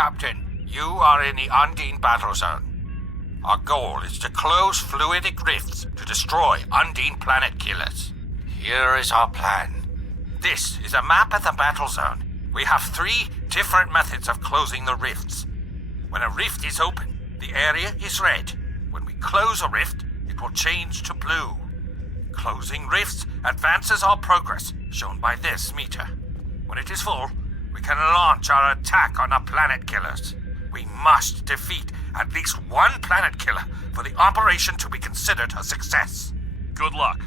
Captain, you are in the Undine battle zone. Our goal is to close fluidic rifts to destroy Undine planet killers. Here is our plan. This is a map of the battle zone. We have 3 different methods of closing the rifts. When a rift is open, the area is red. When we close a rift, it will change to blue. Closing rifts advances our progress, shown by this meter. When it is full, we can launch our attack on the planet killers. We must defeat at least one planet killer for the operation to be considered a success. Good luck.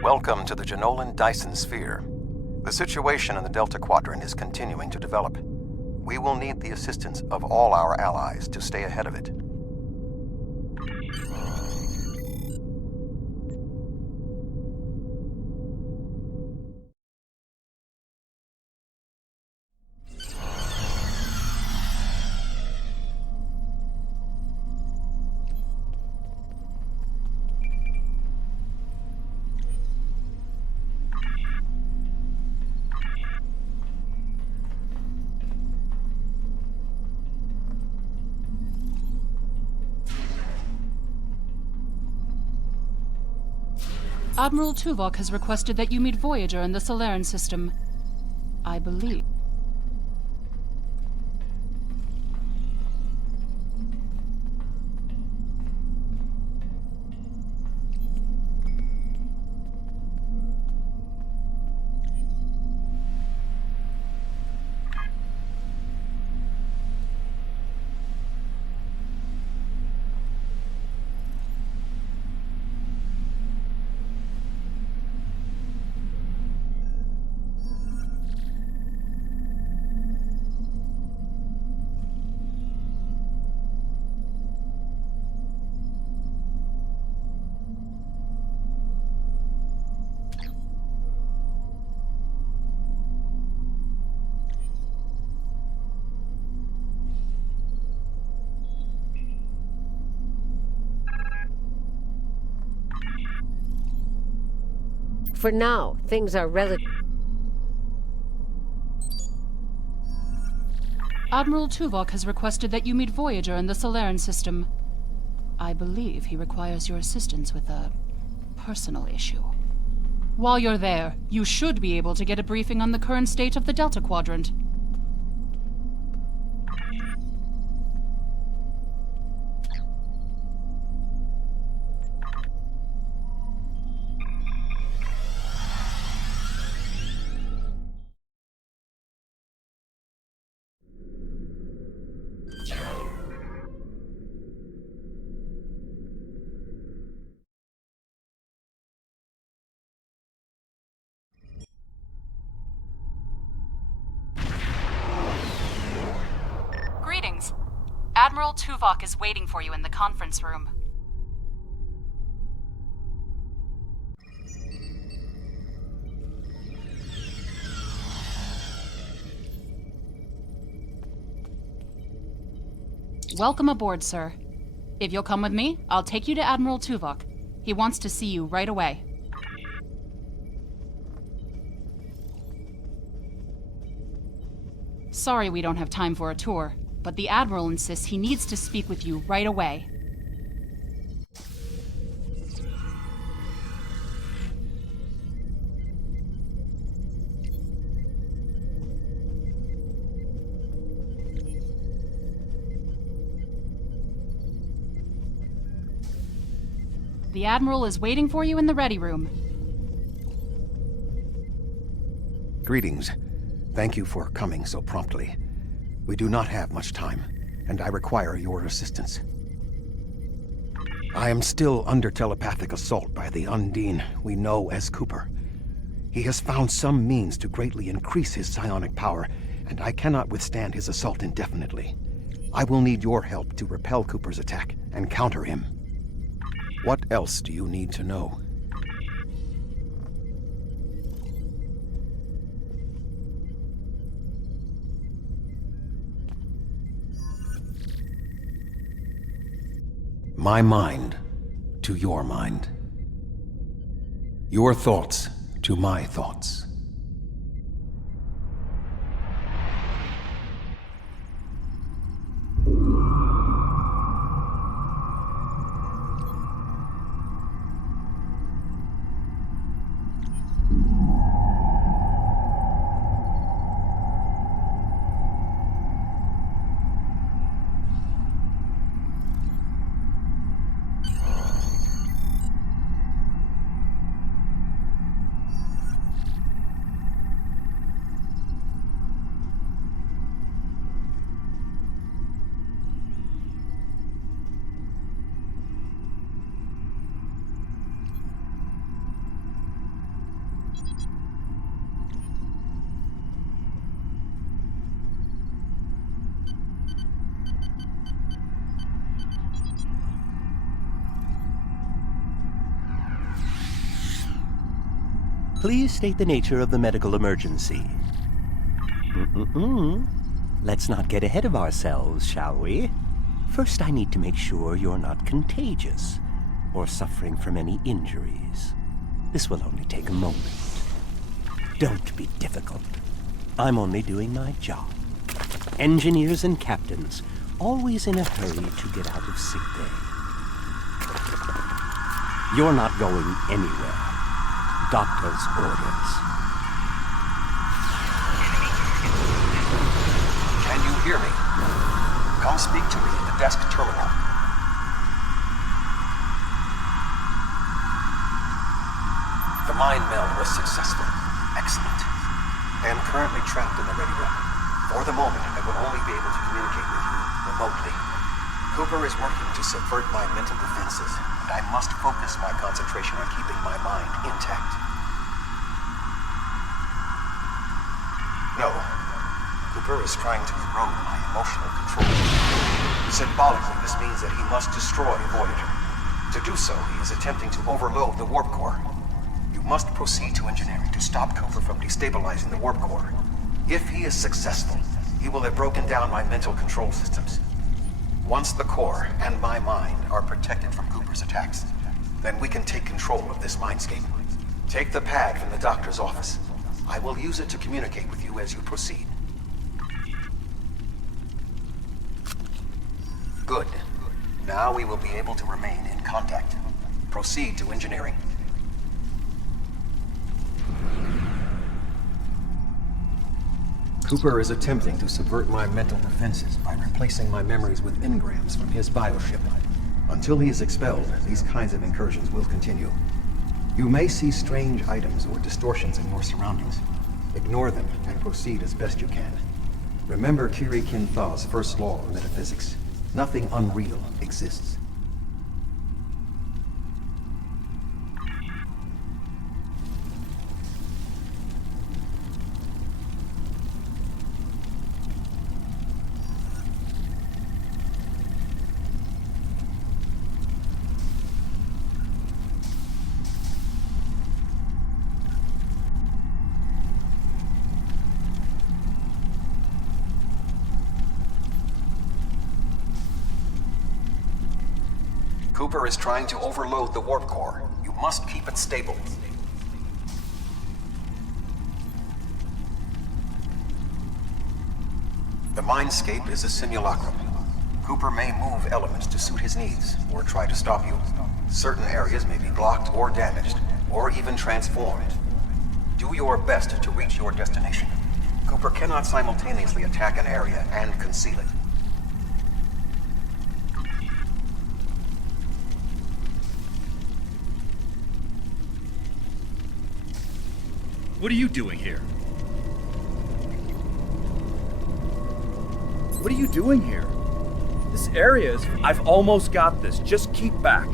Welcome to the Janolan Dyson Sphere. The situation in the Delta Quadrant is continuing to develop. We will need the assistance of all our allies to stay ahead of it. Admiral Tuvok has requested that you meet Voyager in the Solarian system. I believe. For now, things are Admiral Tuvok has requested that you meet Voyager in the Solarian system. I believe he requires your assistance with a personal issue. While you're there, you should be able to get a briefing on the current state of the Delta Quadrant. Greetings. Admiral Tuvok is waiting for you in the conference room. Welcome aboard, sir. If you'll come with me, I'll take you to Admiral Tuvok. He wants to see you right away. Sorry we don't have time for a tour, but the Admiral insists he needs to speak with you right away. The Admiral is waiting for you in the ready room. Greetings. Thank you for coming so promptly. We do not have much time, and I require your assistance. I am still under telepathic assault by the Undine we know as Cooper. He has found some means to greatly increase his psionic power, and I cannot withstand his assault indefinitely. I will need your help to repel Cooper's attack and counter him. What else do you need to know? My mind to your mind. Your thoughts to my thoughts. Please state the nature of the medical emergency. Let's not get ahead of ourselves, shall we? First, I need to make sure you're not contagious or suffering from any injuries. This will only take a moment. Don't be difficult. I'm only doing my job. Engineers and captains, always in a hurry to get out of sick bay. You're not going anywhere. Doctor's orders. Can you hear me? Come speak to me at the desk terminal. The mind meld was successful. Excellent. I am currently trapped in the ready room. For the moment, I will only be able to communicate with you remotely. Cooper is working to subvert my mental defenses, and I must focus my concentration on keeping my mind intact. No. Cooper is trying to erode my emotional control. Symbolically, this means that he must destroy Voyager. To do so, he is attempting to overload the warp core. You must proceed to engineering to stop Cooper from destabilizing the warp core. If he is successful, he will have broken down my mental control systems. Once the core and my mind are protected from Cooper's attacks, then we can take control of this mindscape. Take the pad from the doctor's office. I will use it to communicate with you as you proceed. Good. Now we will be able to remain in contact. Proceed to engineering. Cooper is attempting to subvert my mental defenses by replacing my memories with engrams from his bioship. Until he is expelled, these kinds of incursions will continue. You may see strange items or distortions in your surroundings. Ignore them and proceed as best you can. Remember Kiri Kin Thaw's first law of metaphysics. Nothing unreal exists. Cooper is trying to overload the warp core. You must keep it stable. The mindscape is a simulacrum. Cooper may move elements to suit his needs, or try to stop you. Certain areas may be blocked or damaged, or even transformed. Do your best to reach your destination. Cooper cannot simultaneously attack an area and conceal it. What are you doing here? What are you doing here? This area is... I've almost got this. Just keep back.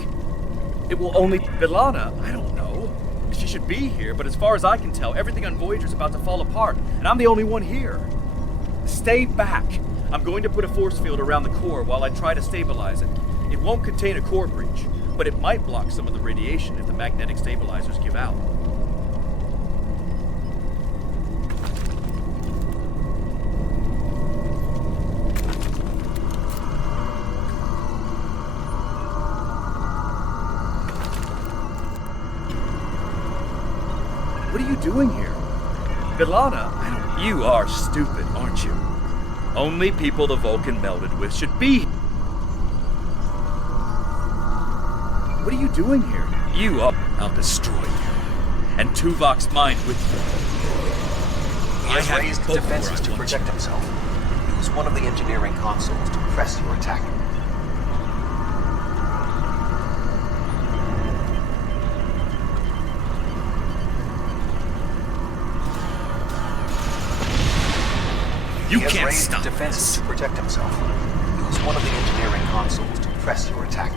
It will only... Dollina, I don't know. She should be here, but as far as I can tell, everything on Voyager's about to fall apart, and I'm the only one here. Stay back. I'm going to put a force field around the core while I try to stabilize it. It won't contain a core breach, but it might block some of the radiation if the magnetic stabilizers give out. What are you doing here? Dollina, You are stupid, aren't you? Only people the Vulcan melded with should be here. What are you doing here? You are... I'll destroy you. And Tuvok's mind with you. He has raised defenses to protect himself. Use one of the engineering consoles to press your attack. You can't stop defenses to protect himself. Use one of the engineering consoles to press your attack.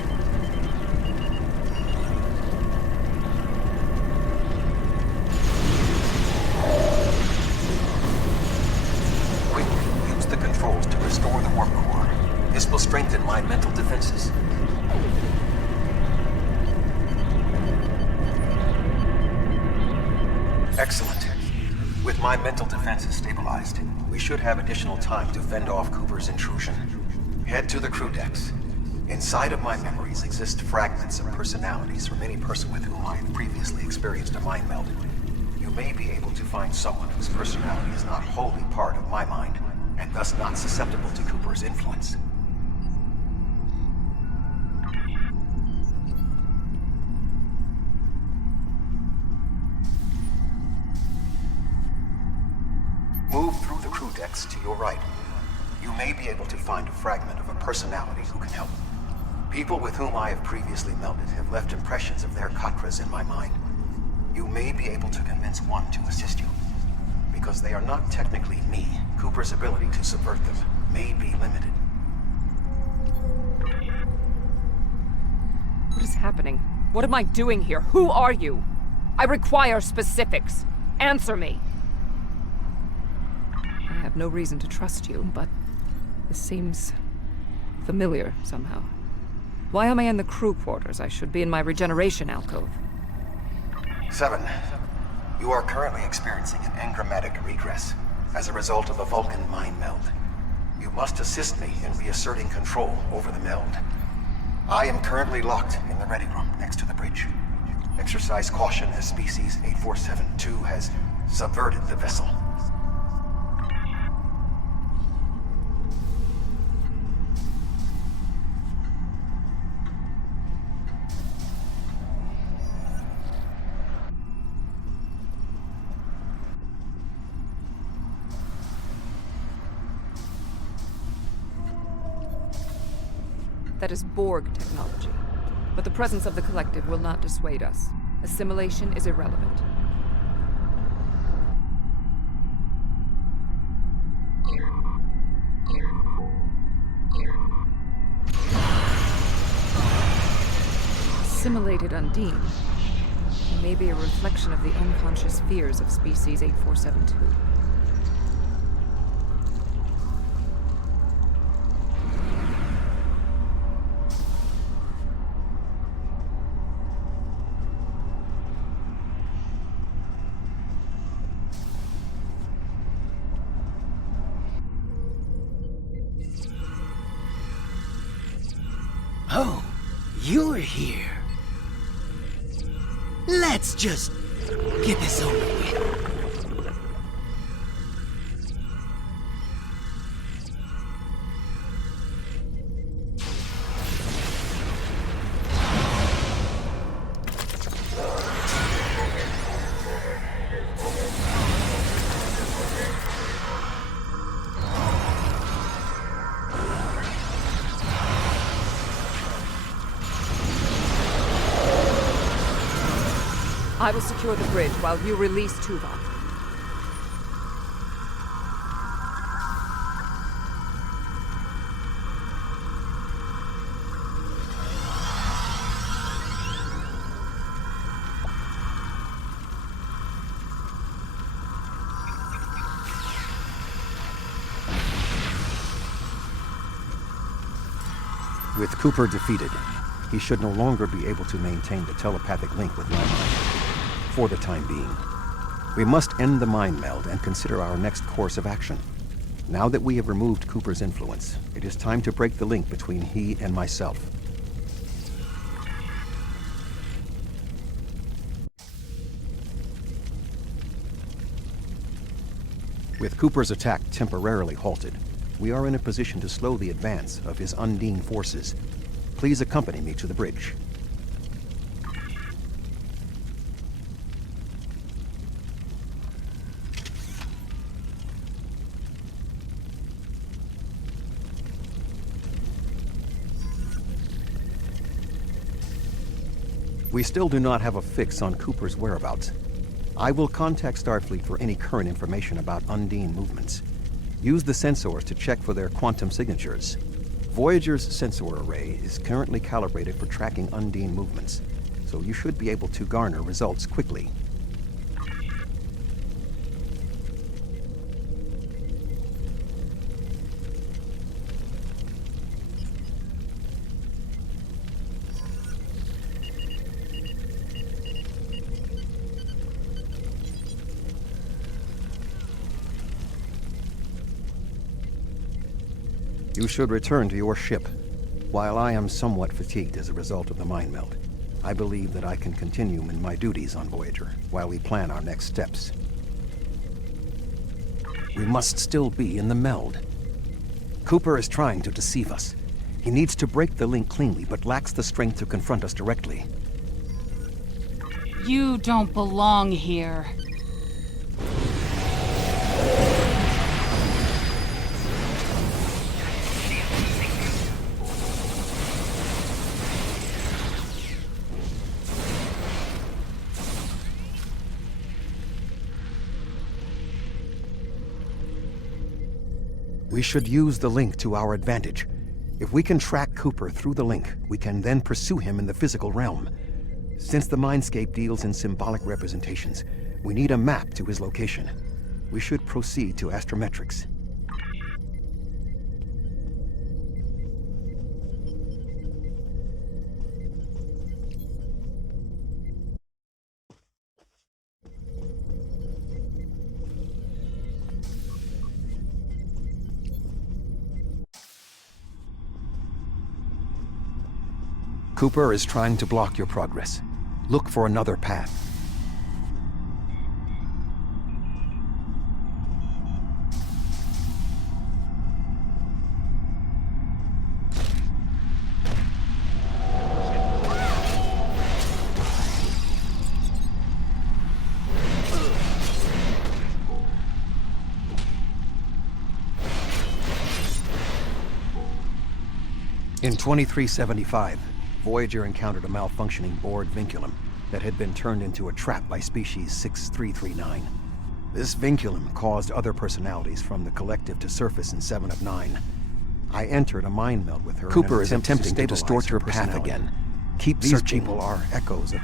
Quickly use the controls to restore the warp core. This will strengthen my mental defenses. Excellent. With my mental defenses stabilized, we should have additional time to fend off Cooper's intrusion. Head to the crew decks. Inside of my memories exist fragments of personalities from any person with whom I have previously experienced a mind meld. You may be able to find someone whose personality is not wholly part of my mind, and thus not susceptible to Cooper's influence. Move through the crew decks to your right. You may be able to find a fragment of a personality who can help. People with whom I have previously melded have left impressions of their Katras in my mind. You may be able to convince one to assist you. Because they are not technically me, Cooper's ability to subvert them may be limited. What is happening? What am I doing here? Who are you? I require specifics. Answer me. I have no reason to trust you, but this seems familiar somehow. Why am I in the crew quarters? I should be in my regeneration alcove. 7. You are currently experiencing an engrammatic regress as a result of a Vulcan mind meld. You must assist me in reasserting control over the meld. I am currently locked in the ready room next to the bridge. Exercise caution as species 8472 has subverted the vessel. That is Borg technology. But the presence of the Collective will not dissuade us. Assimilation is irrelevant. Assimilated Undine may be a reflection of the unconscious fears of species 8472. Oh, you're here. Let's just get this over with. I will secure the bridge while you release Tuvok. With Cooper defeated, he should no longer be able to maintain the telepathic link with my mind. For the time being. We must end the mind meld and consider our next course of action. Now that we have removed Cooper's influence, it is time to break the link between he and myself. With Cooper's attack temporarily halted, we are in a position to slow the advance of his Undine forces. Please accompany me to the bridge. We still do not have a fix on Cooper's whereabouts. I will contact Starfleet for any current information about Undine movements. Use the sensors to check for their quantum signatures. Voyager's sensor array is currently calibrated for tracking Undine movements, so you should be able to garner results quickly. You should return to your ship. While I am somewhat fatigued as a result of the mind meld, I believe that I can continue in my duties on Voyager while we plan our next steps. We must still be in the meld. Cooper is trying to deceive us. He needs to break the link cleanly, but lacks the strength to confront us directly. You don't belong here. We should use the link to our advantage. If we can track Cooper through the link, we can then pursue him in the physical realm. Since the Mindscape deals in symbolic representations, we need a map to his location. We should proceed to astrometrics. Cooper is trying to block your progress. Look for another path. In 2375, Voyager encountered a malfunctioning board vinculum that had been turned into a trap by species 6339. This vinculum caused other personalities from the collective to surface in 7 of 9. I entered a mind meld with her. Cooper is attempting to distort your path again. Keep searching. These people are echoes of...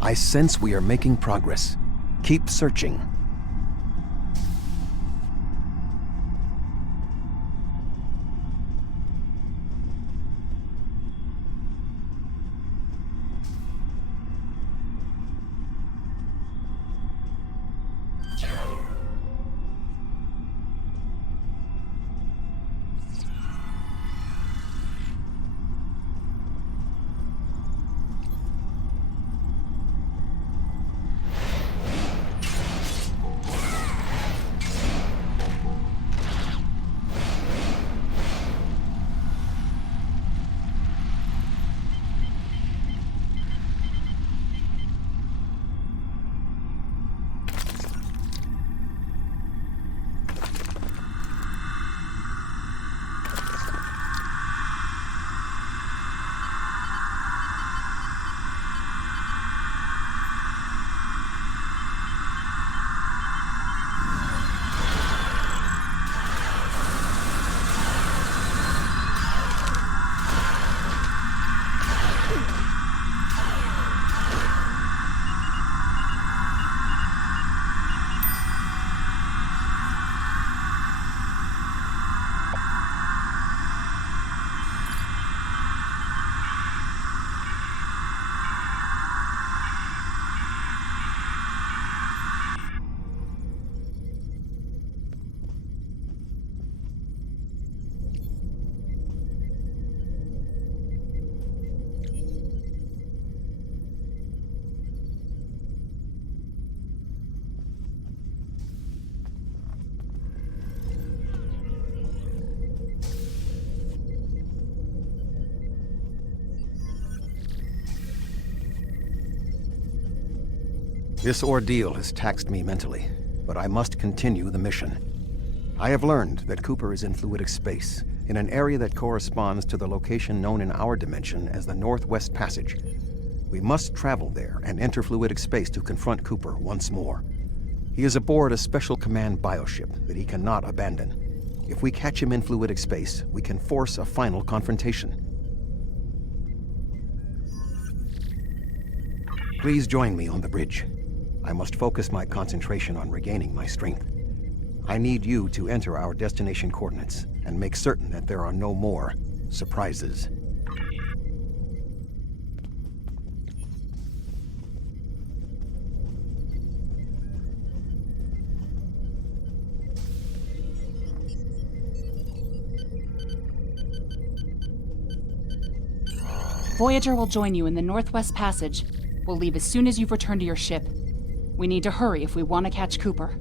I sense we are making progress. Keep searching. This ordeal has taxed me mentally, but I must continue the mission. I have learned that Cooper is in fluidic space, in an area that corresponds to the location known in our dimension as the Northwest Passage. We must travel there and enter fluidic space to confront Cooper once more. He is aboard a special command bioship that he cannot abandon. If we catch him in fluidic space, we can force a final confrontation. Please join me on the bridge. I must focus my concentration on regaining my strength. I need you to enter our destination coordinates and make certain that there are no more surprises. Voyager will join you in the Northwest Passage. We'll leave as soon as you've returned to your ship. We need to hurry if we want to catch Cooper.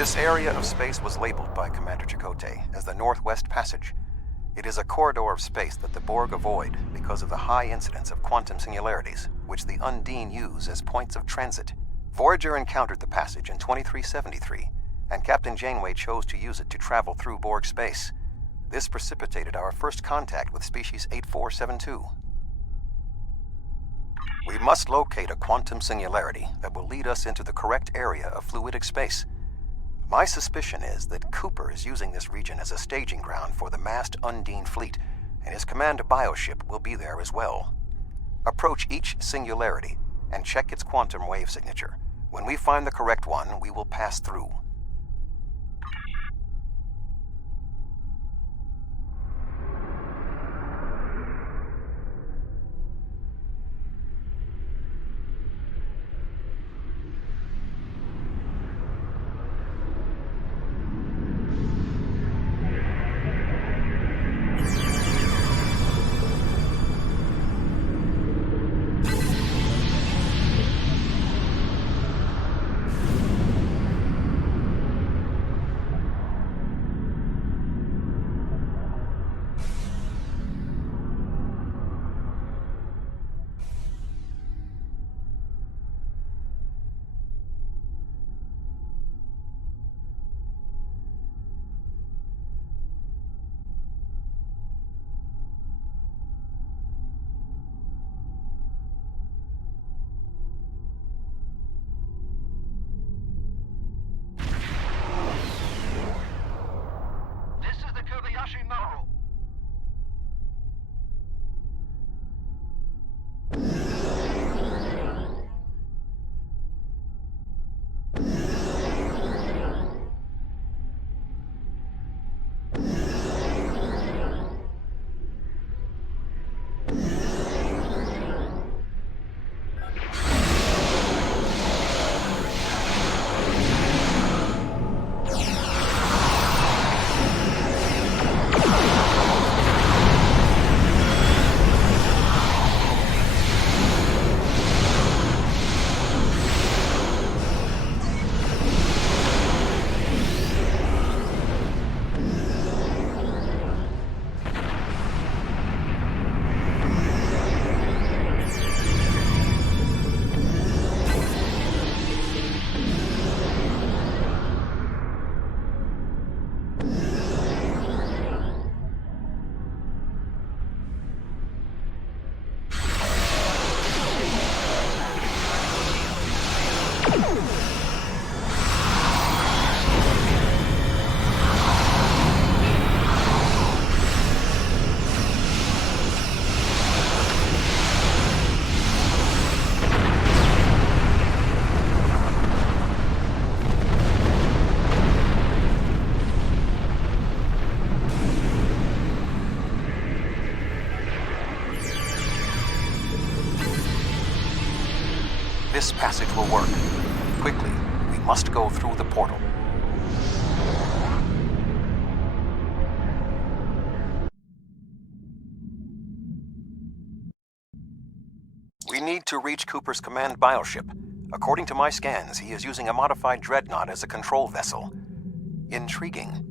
This area of space was labeled by Commander Chakotay as the Northwest Passage. It is a corridor of space that the Borg avoid because of the high incidence of quantum singularities, which the Undine use as points of transit. Voyager encountered the passage in 2373, and Captain Janeway chose to use it to travel through Borg space. This precipitated our first contact with species 8472. We must locate a quantum singularity that will lead us into the correct area of fluidic space. My suspicion is that Cooper is using this region as a staging ground for the massed Undine fleet, and his command bioship will be there as well. Approach each singularity and check its quantum wave signature. When we find the correct one, we will pass through. This passage will work. Quickly, we must go through the portal. We need to reach Cooper's command bioship. According to my scans, he is using a modified dreadnought as a control vessel. Intriguing.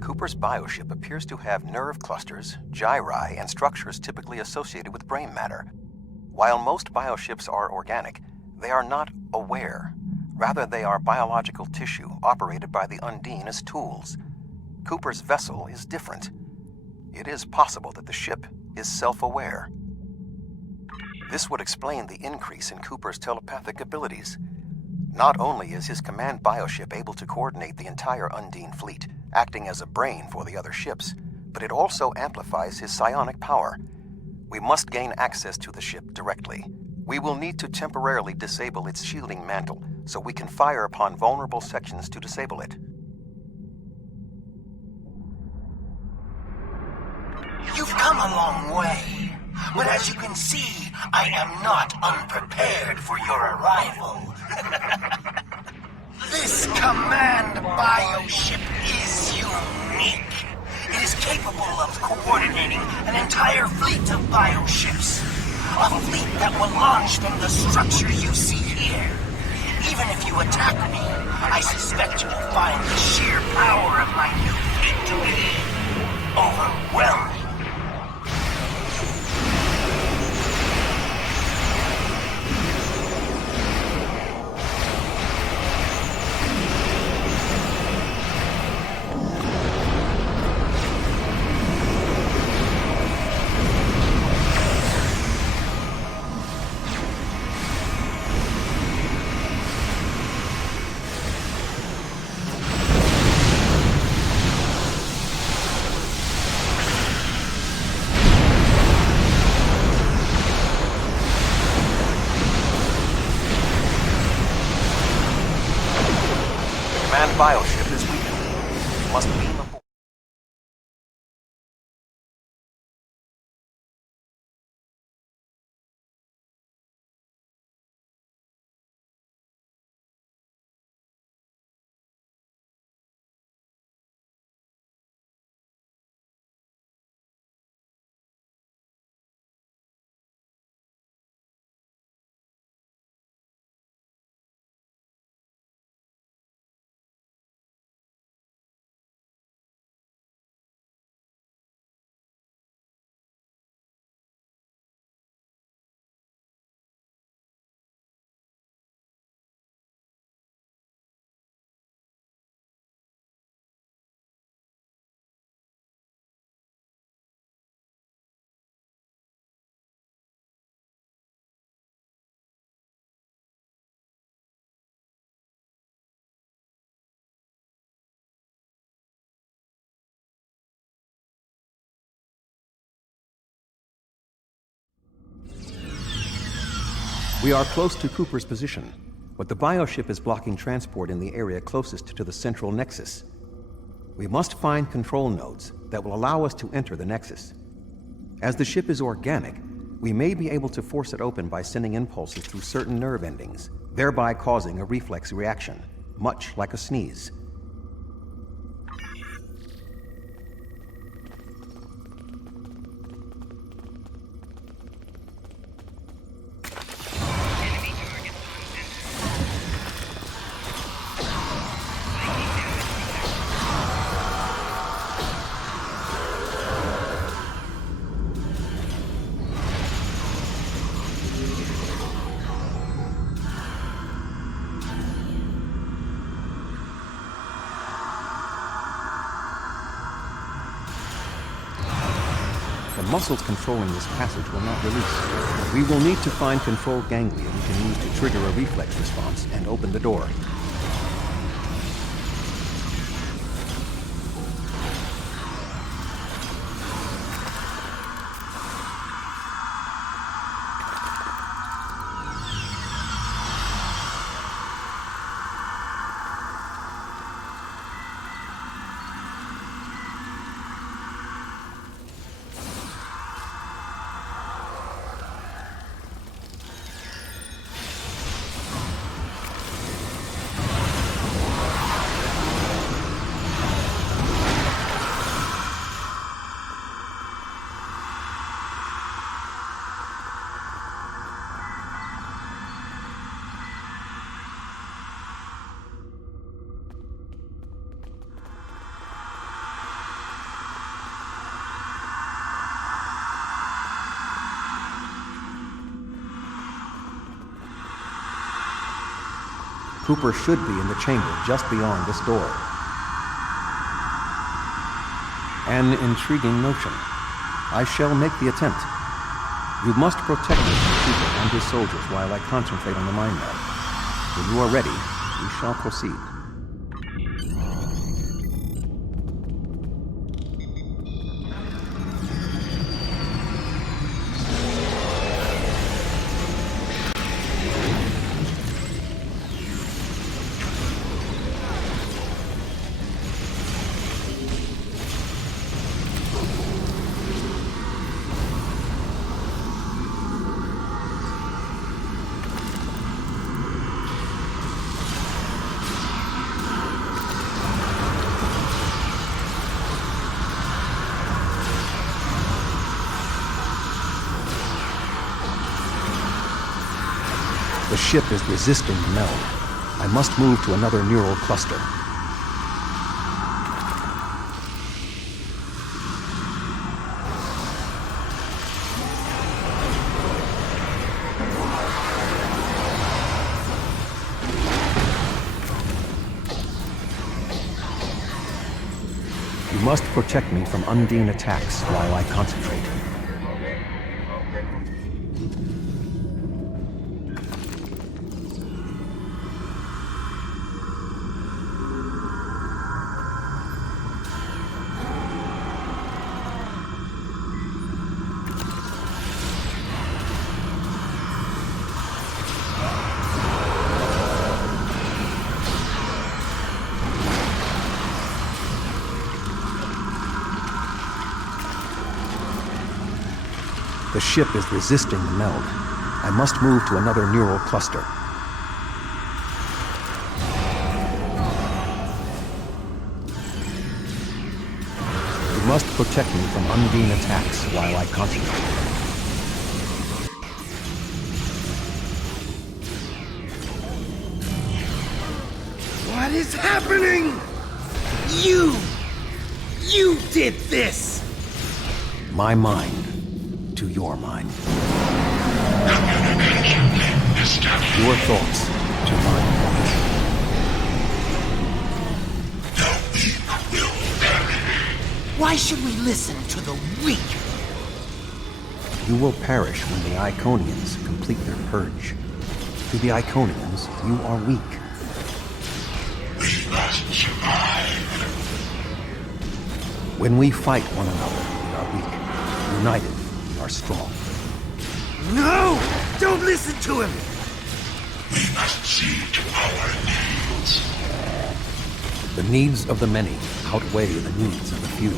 Cooper's bioship appears to have nerve clusters, gyri, and structures typically associated with brain matter. While most bioships are organic, they are not aware. Rather, they are biological tissue operated by the Undine as tools. Cooper's vessel is different. It is possible that the ship is self-aware. This would explain the increase in Cooper's telepathic abilities. Not only is his command bioship able to coordinate the entire Undine fleet, acting as a brain for the other ships, but it also amplifies his psionic power. We must gain access to the ship directly. We will need to temporarily disable its shielding mantle, so we can fire upon vulnerable sections to disable it. You've come a long way, but as you can see, I am not unprepared for your arrival. This command bioship is unique. It is capable of coordinating an entire fleet of bioships. A fleet that will launch from the structure you see here. Even if you attack me, I suspect you will find the sheer power of my new fleet to be overwhelming. Command bioship is weakened. You must beam aboard. We are close to Cooper's position, but the bioship is blocking transport in the area closest to the central nexus. We must find control nodes that will allow us to enter the nexus. As the ship is organic, we may be able to force it open by sending impulses through certain nerve endings, thereby causing a reflex reaction, much like a sneeze. The muscles controlling this passage will not release. We will need to find control ganglia we can use to trigger a reflex response and open the door. Cooper should be in the chamber just beyond this door. An intriguing notion. I shall make the attempt. You must protect me from Cooper and his soldiers while I concentrate on the mind map. When you are ready, we shall proceed. The ship is resisting the meld. I must move to another neural cluster. You must protect me from Undine attacks while I concentrate. The ship is resisting the meld. I must move to another neural cluster. You must protect me from Undine attacks while I concentrate. What is happening? You did this! My mind to your mind. Your thoughts to mine. Why should we listen to the weak? You will perish when the Iconians complete their purge. To the Iconians, you are weak. We must survive. When we fight one another, we are weak. United, we are strong. No! Don't listen to him! We must see to our needs. The needs of the many outweigh the needs of the few.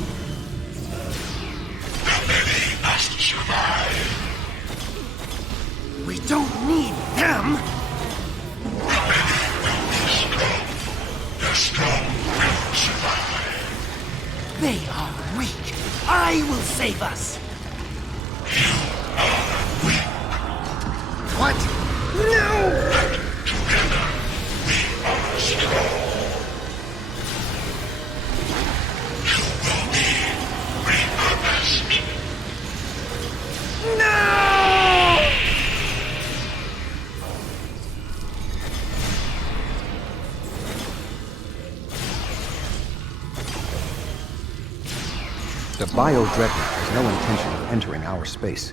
The many must survive. We don't need them! The many will be strong. The strong will survive. They are weak. I will save us. You are weak. What? No! Together, we are strong. You will be repurposed. No! The Bio-Dreadnought has no intention of entering our space.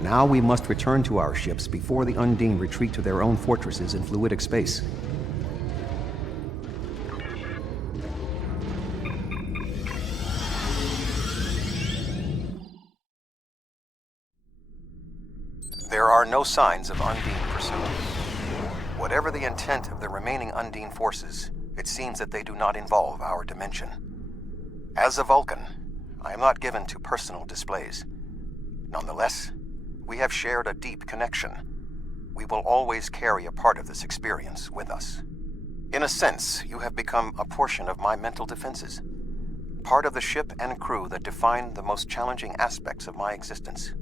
Now we must return to our ships before the Undine retreat to their own fortresses in fluidic space. There are no signs of Undine pursuit. Whatever the intent of the remaining Undine forces, it seems that they do not involve our dimension. As a Vulcan, I am not given to personal displays. Nonetheless, we have shared a deep connection. We will always carry a part of this experience with us. In a sense, you have become a portion of my mental defenses. Part of the ship and crew that define the most challenging aspects of my existence.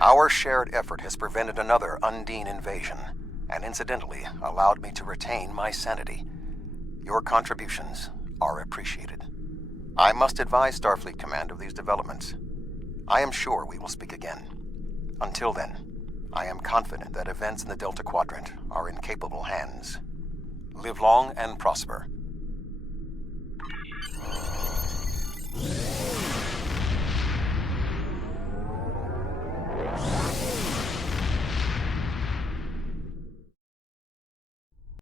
Our shared effort has prevented another Undine invasion, and incidentally allowed me to retain my sanity. Your contributions are appreciated. I must advise Starfleet Command of these developments. I am sure we will speak again. Until then, I am confident that events in the Delta Quadrant are in capable hands. Live long and prosper.